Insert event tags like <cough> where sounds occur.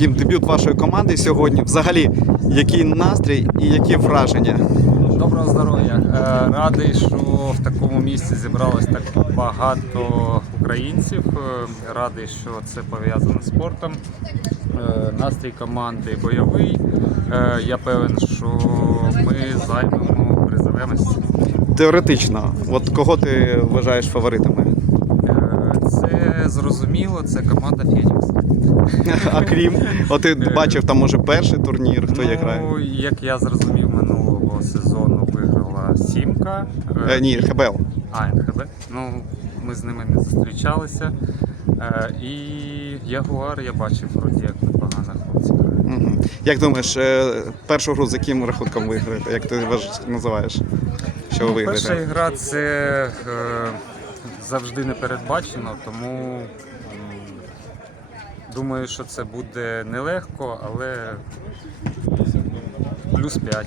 Дім, дебют вашої команди сьогодні. Взагалі, який настрій і які враження? Доброго здоров'я. Е, Радий, що в такому місці зібралось так багато українців. Е, Радий, що це пов'язано з спортом. Е, Настрій команди бойовий. Я певен, що ми займемо призове місце. Теоретично, от кого ти вважаєш фаворитами? Е, зрозуміло, це команда Фенікс. <laughs> А крім, от ти бачив, там може перший турнір, хто як грає? Ну, як я зрозумів, минулого сезону виграла Сімка. Е, Е, ні, ХБЛ. А, НХБ. Ну, ми з ними не зустрічалися. Е, і Ягуар я бачив, вроді як непогано хлопці. Як думаєш, е, першу гру з яким рахунком виграєте? Як ти вваж- називаєш? Що ви Перша виграєте? гра це е, завжди не передбачено, тому думаю, що це буде нелегко, але плюс 5.